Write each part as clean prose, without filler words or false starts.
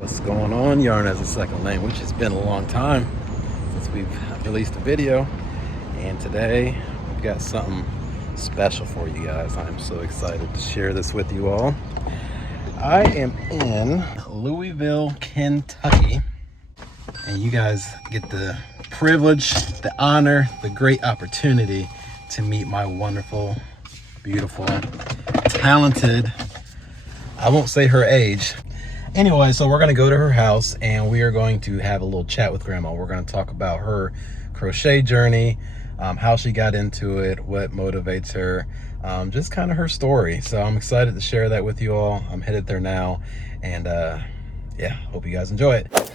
What's going on, Yarn as a Second Language? It's been a long time since we've released a video, and today we've got something special for you guys. I'm so excited to share this with you all. I am in Louisville, Kentucky, and you guys get the privilege, the honor, the great opportunity to meet my wonderful, beautiful, talented, I won't say her age. Anyway, so we're going to go to her house and we are going to have a little chat with Grandma. We're going to talk about her crochet journey, how she got into it, what motivates her, just kind of her story. So I'm excited to share that with you all. I'm headed there now, and yeah, hope you guys enjoy it.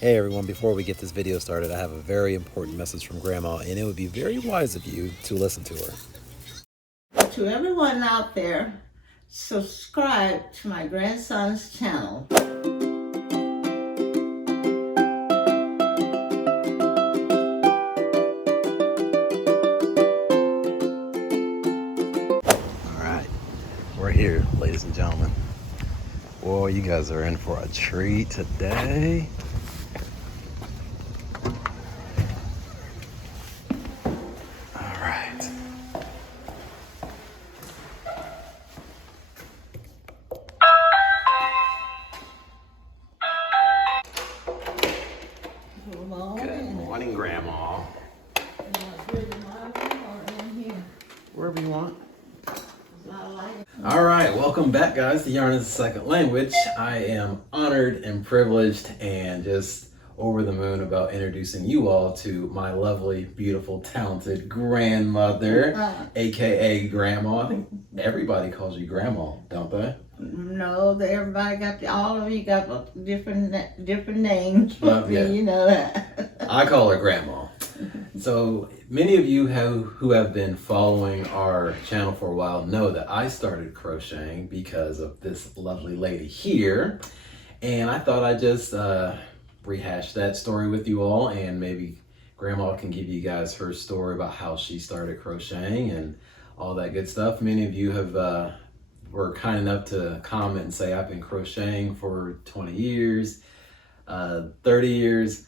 Hey everyone, before we get this video started, I have a very important message from Grandma, and it would be very wise of you to listen to her. To everyone out there, subscribe to my grandson's channel. Alright, we're here, ladies and gentlemen. Boy, you guys are in for a treat today. Alright. Good morning, Grandma. Wherever you want. All right, welcome back, guys, to Yarn as a Second Language. I am honored and privileged and just over the moon about introducing you all to my lovely, beautiful, talented grandmother, aka Grandma. I think everybody calls you Grandma, don't they? No, everybody got all of you got different names for me, Yeah. you know that. I call her Grandma. So many of you who have been following our channel for a while know that I started crocheting because of this lovely lady here, and I thought I'd just rehash that story with you all, and maybe Grandma can give you guys her story about how she started crocheting and all that good stuff. Many of you have were kind enough to comment and say I've been crocheting for 20 years, 30 years.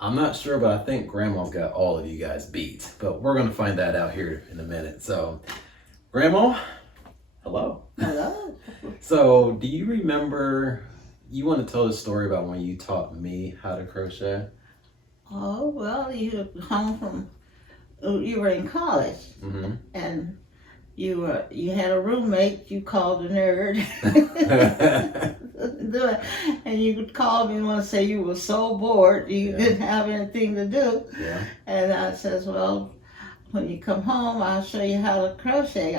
I'm not sure, but I think Grandma's got all of you guys beat. But we're going to find that out here in a minute. So, Grandma, hello. Hello. So, do you remember, you want to tell the story about when you taught me how to crochet? Oh, well, you were home from, you were in college, and you had a roommate you called a nerd. And you could call me and want to say you were so bored you didn't have anything to do. Yeah. And I says, well, when you come home, I'll show you how to crochet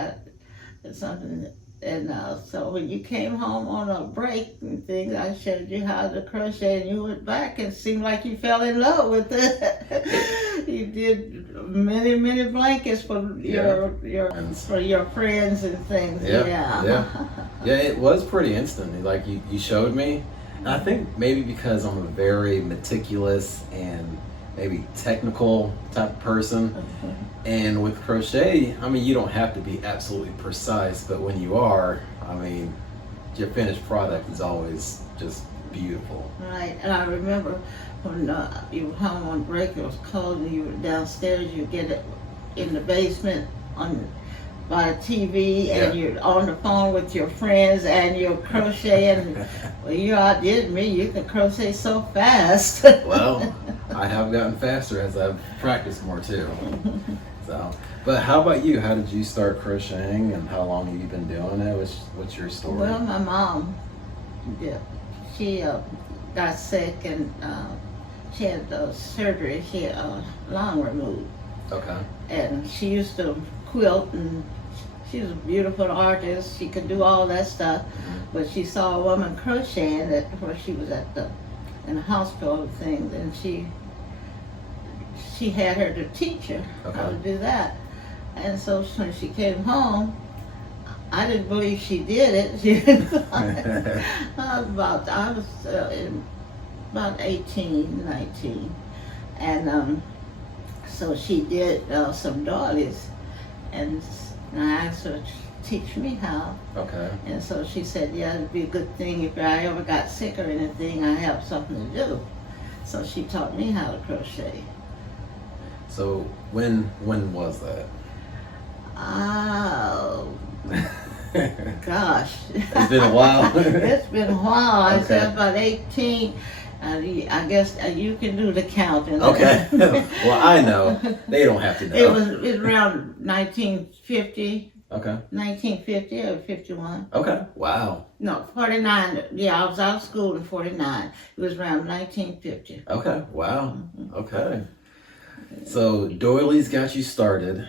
or something. And so when you came home on a break and things, I showed you how to crochet, and you went back and it seemed like you fell in love with it. You did many blankets for your friends and things. Yeah, it was pretty instant. Like you showed me, and I think maybe because I'm a very meticulous and maybe technical type of person. And with crochet, I mean, you don't have to be absolutely precise, but when you are, I mean, your finished product is always just beautiful. Right, and I remember when you were home on break, it was cold, and you were downstairs, you get it in the basement by a TV, and you're on the phone with your friends, and you're crocheting. Well, you outdid me. You can crochet so fast. Well, I have gotten faster as I've practiced more too. So, but how about you? How did you start crocheting, and how long have you been doing it? What's your story? Well, my mom, she got sick, and she had surgery. She had lung removed. Okay. And she used to quilt, and she was a beautiful artist. She could do all that stuff, but she saw a woman crocheting where she was in the hospital and things, and she had her to teach her how to do that. And so when she came home, I didn't believe she did it. I was about 18, 19, and so she did some doilies, and I asked her teach me how. Okay. And so she said, yeah, it'd be a good thing if I ever got sick or anything, I have something to do. So she taught me how to crochet. So when was that? Oh, gosh. It's been a while. It's been a while. I Okay. said about 18. I guess you can do the counting. Okay. Well, I know. They don't have to know. It was around 1950. Okay. 1950 or 51. Okay. Wow. No, 49. Yeah, I was out of school in 49. It was around 1950. Okay. Wow. Okay. So doilies got you started.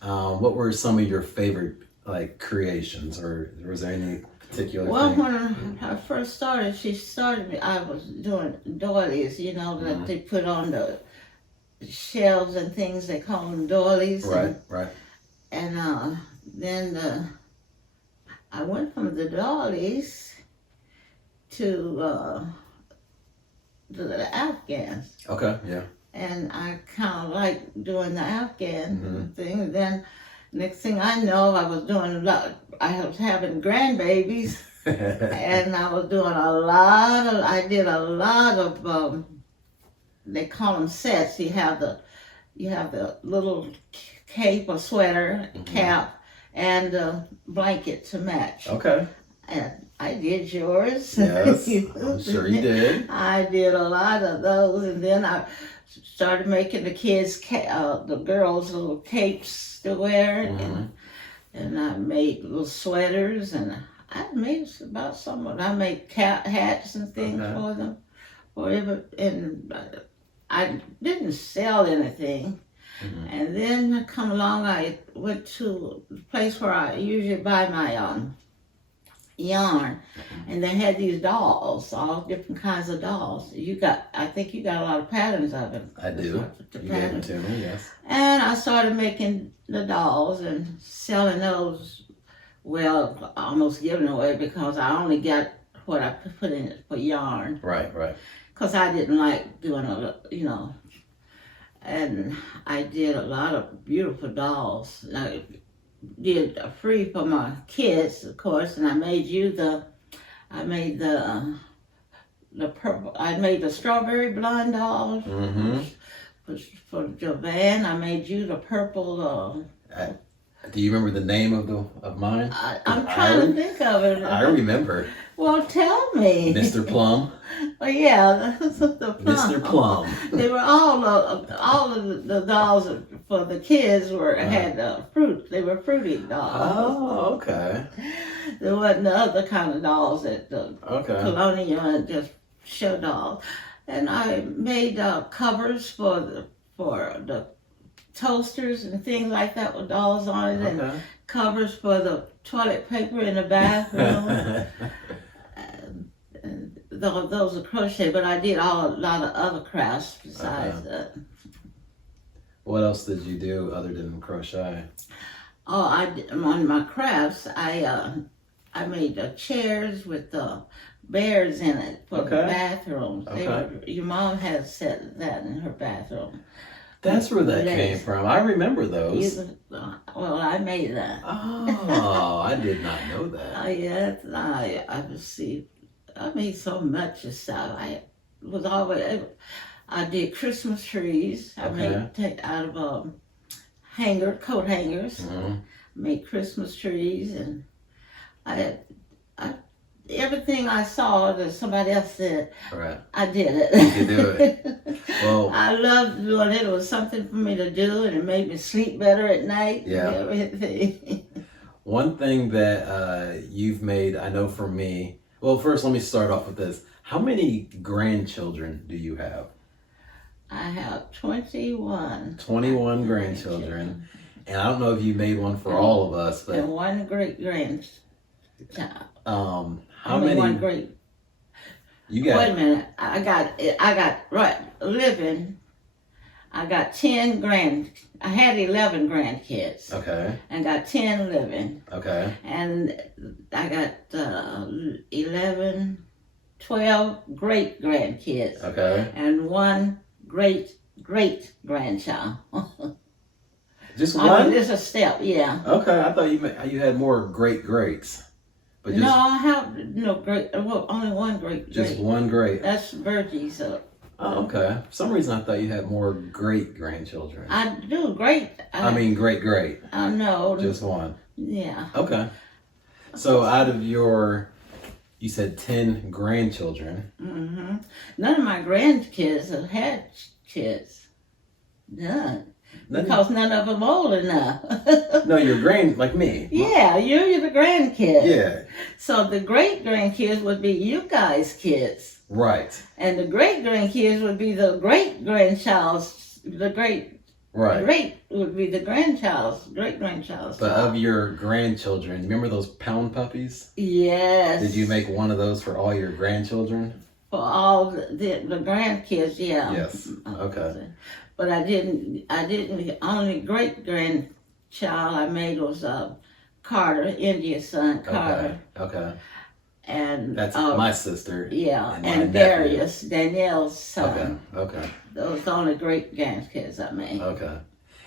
What were some of your favorite like creations, or was there any particular Well, thing? when I first started, she started me. I was doing doilies, you know, that they put on the shelves and things. They call them doilies. Right. Right. And then I went from the doilies to the Afghans. Okay. Yeah. And I kind of like doing the Afghan thing. And then next thing I know, I was doing a lot. I was having grandbabies, and I was doing I did a lot of, they call them sets. You have the little cape or sweater, cap, and a blanket to match. Okay. And I did yours. Yes. I'm sure you did. I did a lot of those, and then I started making the kids, the girls, little capes to wear, and I made little sweaters, and I made about someone. I made hats and things for them, and I didn't sell anything. And then I come along, I went to the place where I usually buy my yarn, and they had these dolls, all different kinds of dolls. I think you got a lot of patterns of it. I do. The You gave them patterns. to me. Yes. And I started making the dolls and selling those. Well, almost giving away because I only got what I put in it for yarn. Right. Right. Because I didn't like doing and I did a lot of beautiful dolls. I did free for my kids, of course, and I made the purple. I made the strawberry blonde doll for Jovan. I made you the purple. Do you remember the name of mine? I'm trying to think of it. I remember. Well, tell me. Mr. Plum. Well, yeah, the Plum. Mr. Plum. They were all of the dolls for the kids had fruit. They were fruity dolls. Oh, okay. There wasn't the other kind of dolls that the Okay. colonial and just show dolls. And I made covers for the toasters and things like that with dolls on it, and covers for the toilet paper in the bathroom. and those are crochet, but I did a lot of other crafts besides that. What else did you do other than crochet? Oh, on my crafts, I made chairs with bears in it for the bathrooms. Your mom had set that in her bathroom. That's where that came from. I remember those. Well, I made that. Oh, I did not know that. Yes, I made so much of stuff. I did Christmas trees. I made out of coat hangers. Made Christmas trees, and everything I saw that somebody else did, I did it. You could do it. Well, I loved doing it. It was something for me to do, and it made me sleep better at night. Yeah. And everything. One thing that you've made, I know for me. Well, first let me start off with this. How many grandchildren do you have? I have 21. 21 grandchildren. And I don't know if you made one for all of us, but and one great grandchild. How many? One great. You got. Wait a minute. I got living. I got 10 I had 11 grandkids. Okay. And got 10 living. Okay. And I got 12 great grandkids. Okay. And one great grandchild. Just I one? mean, it's a step, yeah. Okay, I thought you had more greats. But just, No, I have no great. Well, only one great. just one great. That's virtuoso. Oh, okay. For some reason I thought you had more great grandchildren. I do great. I mean great. I know. Just one. Yeah. Okay. So out of your, you said 10 grandchildren. Mm-hmm. None of my grandkids have had kids. None. Because none of them old enough. No, you're like me. Yeah, you're the grandkid. Yeah. So the great grandkids would be you guys' kids. Right. And the great grandkids would be the great grandchild's, the great. Right. Great would be the great grandchild's. But of your grandchildren, remember those pound puppies? Yes. Did you make one of those for all your grandchildren? For all the grandkids, yeah. Yes. Okay. But I didn't, the only great grandchild I made was Carter, India's son, Carter. Okay. And that's my sister. Yeah, and Darius, Danielle's son. Okay. Those are the only great grandkids I made. Okay.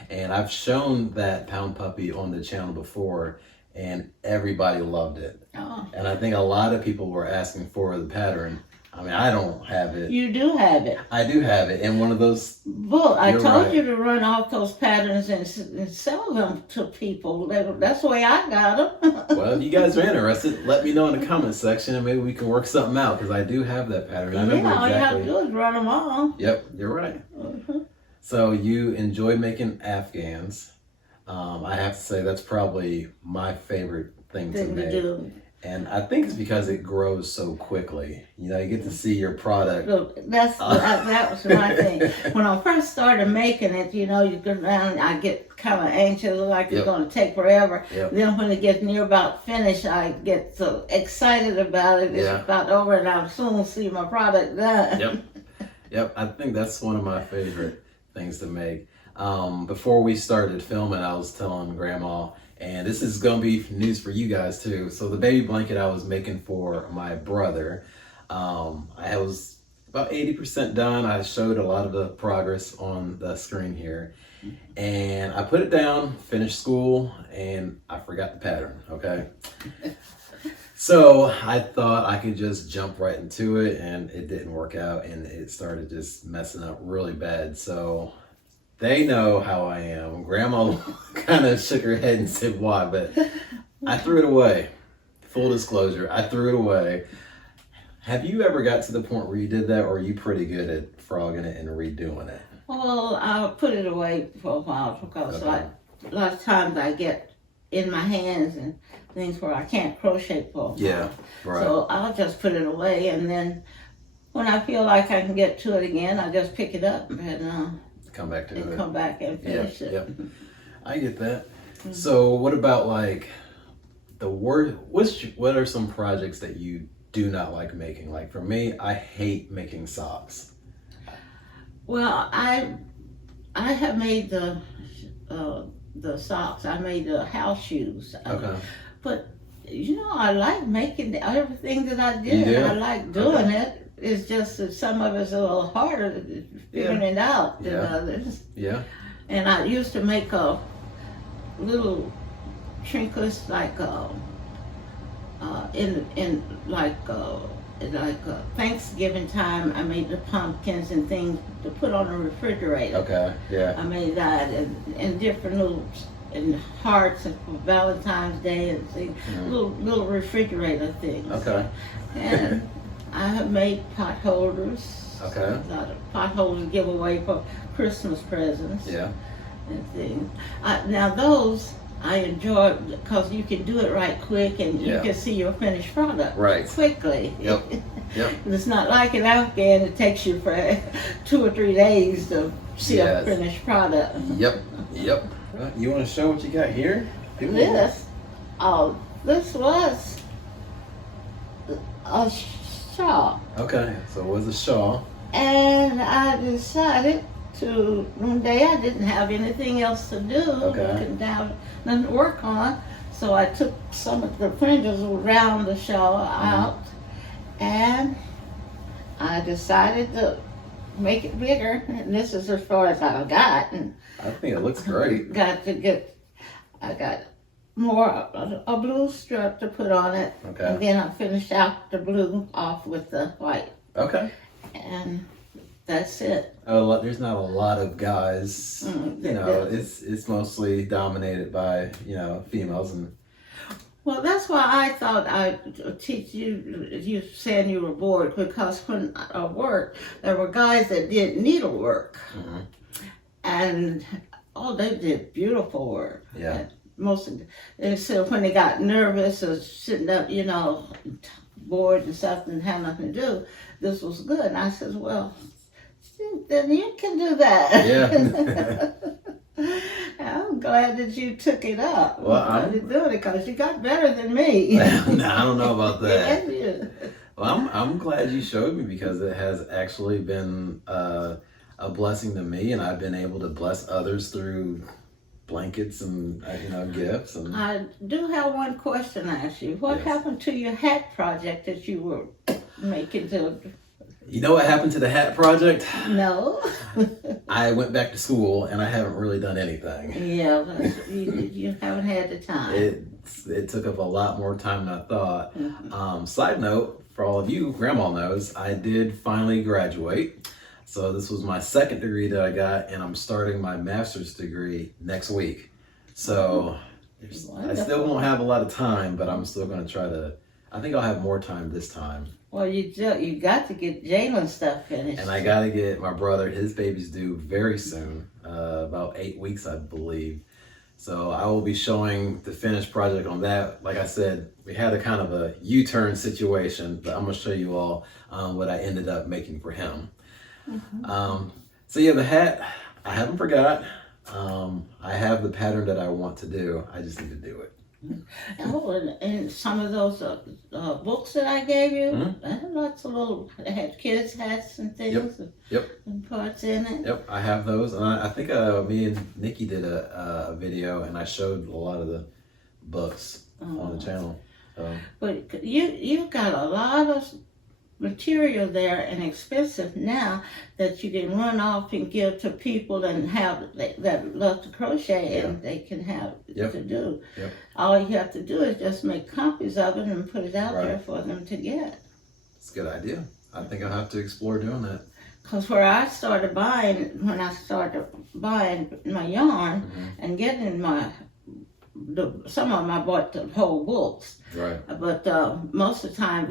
And I've shown that pound puppy on the channel before, and everybody loved it. Oh. And I think a lot of people were asking for the pattern. I mean, I don't have it. You do have it. I do have it. And one of those. Well, I told you to run off those patterns and sell them to people. That's the way I got them. Well, if you guys are interested, let me know in the comment section and maybe we can work something out because I do have that pattern. I remember all you have to do is run them all. Yep, you're right. So you enjoy making Afghans. I have to say that's probably my favorite thing to make. Do. And I think it's because it grows so quickly. You know, you get to see your product. Look, that was my thing. When I first started making it, you know, you go down, I get kind of anxious, like it's going to take forever. Then when it gets near about finished, I get so excited about it. It's about over, and I'll soon see my product done. Yep. I think that's one of my favorite things to make. Before we started filming, I was telling Grandma, and this is going to be news for you guys too. So the baby blanket I was making for my brother, I was about 80% done. I showed a lot of the progress on the screen here. And I put it down, finished school, and I forgot the pattern, okay? So I thought I could just jump right into it, and it didn't work out, and it started just messing up really bad. So they know how I am. Grandma kind of shook her head and said, why? But I threw it away. Full disclosure, I threw it away. Have you ever got to the point where you did that, or are you pretty good at frogging it and redoing it? Well, I'll put it away for a while because like a lot of times I get in my hands and things where I can't crochet for a while. Yeah, right. So I'll just put it away, and then when I feel like I can get to it again, I just pick it up and come back to it. Come back and finish it. Yep. I get that. So what about like what are some projects that you do not like making? Like for me, I hate making socks. Well, I have made the socks. I made the house shoes. Okay. But you know, I like making everything that I did. You do? I like doing it. It's just that some of it's a little harder figuring it out than others. Yeah. And I used to make little trinkets like in Thanksgiving time. I made the pumpkins and things to put on the refrigerator. Okay. Yeah. I made that and different little and hearts and for Valentine's Day and things, little refrigerator things. Okay. And I have made pot holders. Okay. A lot of pot holders to give away for Christmas presents. Yeah. And things. Now those I enjoy because you can do it right quick and you can see your finished product quickly. Yep. It's not like an Afghan. It takes you for 2 or 3 days to see a finished product. Yep. You want to show what you got here? This was a shawl. Okay, so it was a shawl. And I decided one day I didn't have anything else to do. Okay. Couldn't have nothing to work on. So I took some of the fringes around the shawl out and I decided to make it bigger. And this is as far as I've got. And I think it looks great. I got more a blue strip to put on it, Okay. and then I finished out the blue off with the white, Okay. and that's it. There's not a lot of guys. You know, it's mostly dominated by females and. Well, that's why I thought I'd teach you. You saying you were bored, because when I worked, there were guys that did needlework, and they did beautiful work. Yeah. And so when they got nervous or sitting up, bored and something, had nothing to do, this was good. And I said, well, then you can do that. Yeah. I'm glad that you took it up. Well, I'm doing it because you got better than me. No, I don't know about that. Yeah. Well, I'm glad you showed me, because it has actually been a blessing to me, and I've been able to bless others through blankets and gifts. And I do have one question to ask you. What happened to your hat project that you were making to? You know what happened to the hat project? No. I went back to school and I haven't really done anything. Yeah, you haven't had the time. It took up a lot more time than I thought. Side note, for all of you, Grandma knows, I did finally graduate. So this was my second degree that I got, and I'm starting my master's degree next week. So I still won't have a lot of time, but I'm still going to try to. I think I'll have more time this time. Well, you got to get Jalen's stuff finished. And I got to get my brother, his baby's due very soon, about 8 weeks, I believe. So I will be showing the finished project on that. Like I said, we had a kind of a U-turn situation, but I'm going to show you all what I ended up making for him. So yeah, the hat, I haven't forgot. I have the pattern that I want to do. I just need to do it. And some of those books that I gave you, I had lots of they had kids' hats and things. Yep. And parts in it. Yep, I have those. And I think me and Nikki did a video, and I showed a lot of the books on the channel. But you got a lot of material there, and expensive now, that you can run off and give to people and have that love to crochet, and they can have to do. Yep. All you have to do is just make copies of it and put it out there for them to get. It's a good idea. I think I'll have to explore doing that. Because where I started buying, when I started buying my yarn and getting some of them I bought the whole books. Right. But most of the time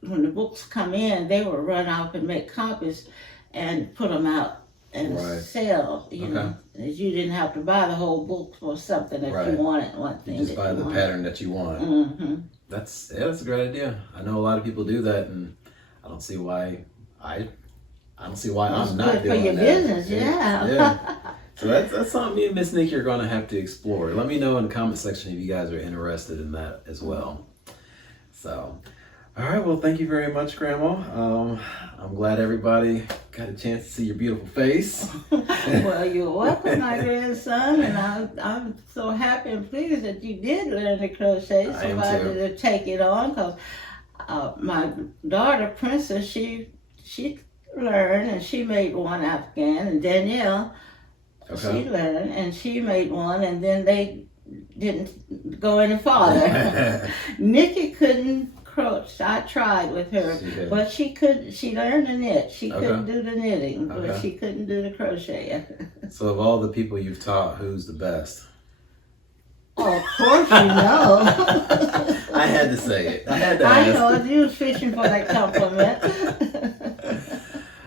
when the books come in, they would run off and make copies and put them out and sell. You know, you didn't have to buy the whole book for something that you wanted. One thing you just buy the pattern that you want. That's a great idea. I know a lot of people do that, and I don't see why I'm not doing for your that. business. Yeah. So that's something me and Miss Nikki are going to have to explore. Let me know in the comment section if you guys are interested in that as well. So, all right. Well, thank you very much, Grandma. I'm glad everybody got a chance to see your beautiful face. Well, you're welcome, my grandson, and I'm so happy and pleased that you did learn to crochet. Somebody to take it on, because my daughter, Princess, she learned, and she made one Afghan, and Danielle, she learned, and she made one, and then they didn't go any farther. Nikki couldn't crochet. I tried with her, but she learned to knit. She couldn't do the knitting, but she couldn't do the crochet. So of all the people you've taught, who's the best? Oh, of course you know. I had to say it. I had to ask. I know, you was fishing for that compliment.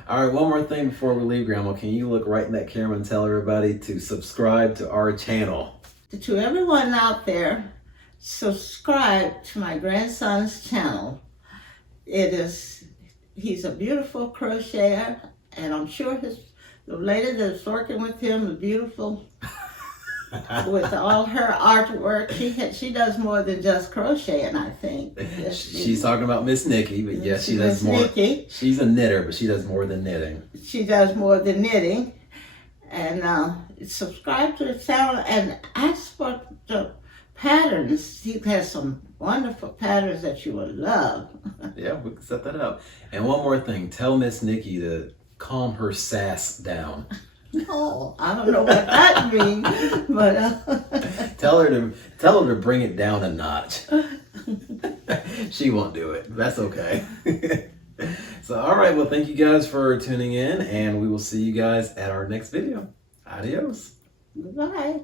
All right, one more thing before we leave, Grandma. Can you look right in that camera and tell everybody to subscribe to our channel? To everyone out there, subscribe to my grandson's channel. He's a beautiful crocheter, and I'm sure the lady that's working with him is beautiful. With all her artwork, she does more than just crocheting, I think. She's talking about Miss Nikki, but yes, she does more. Nikki. She's a knitter, but she does more than knitting. She does more than knitting. And subscribe to the channel and ask for the patterns. He has some wonderful patterns that you will love. Yeah, we can set that up. And one more thing, tell Miss Nikki to calm her sass down. Oh, I don't know what that means, but Tell her to bring it down a notch. She won't do it. That's okay. So, all right. Well, thank you guys for tuning in, and we will see you guys at our next video. Adios. goodbye.